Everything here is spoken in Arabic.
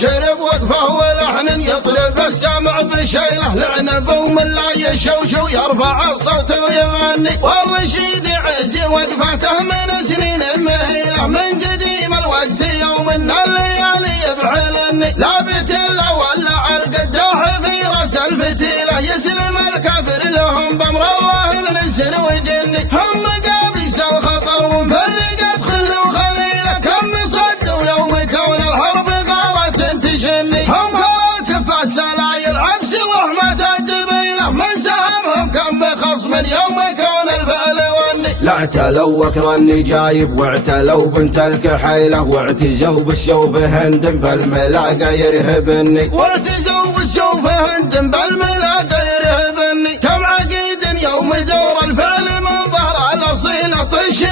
شرب وقفه ولحن يطرب السامع بشيله لعنب ومن لا يشوشو يرفع الصوت ويغني. والرشيد عز وقفته من سنين مهيله من قديم الوقت يوم الليالي بحلني. لا بتلا ولا القداح في راس الفتيله يسلم الكافر لهم بامر الله من انس وجني. هم قابس الخطر ومفرقت خل وخليله كم صدوا يوم كون الحرب غارت تشني. هم كل الكفة السلايل عبس وحمة الدبيله من سهمهم كم خصم يوم كون الفعل والني. لا اعتلوا وكر النجايب واعتلوا بنت الكحيله واعتزوا بالسيوف هند بالملاقى يرهبني. واعتزوا بالسيوف هند بالملاقى يرهبني. كم عقيد يوم دور الفعل من ظهر الاصيله طش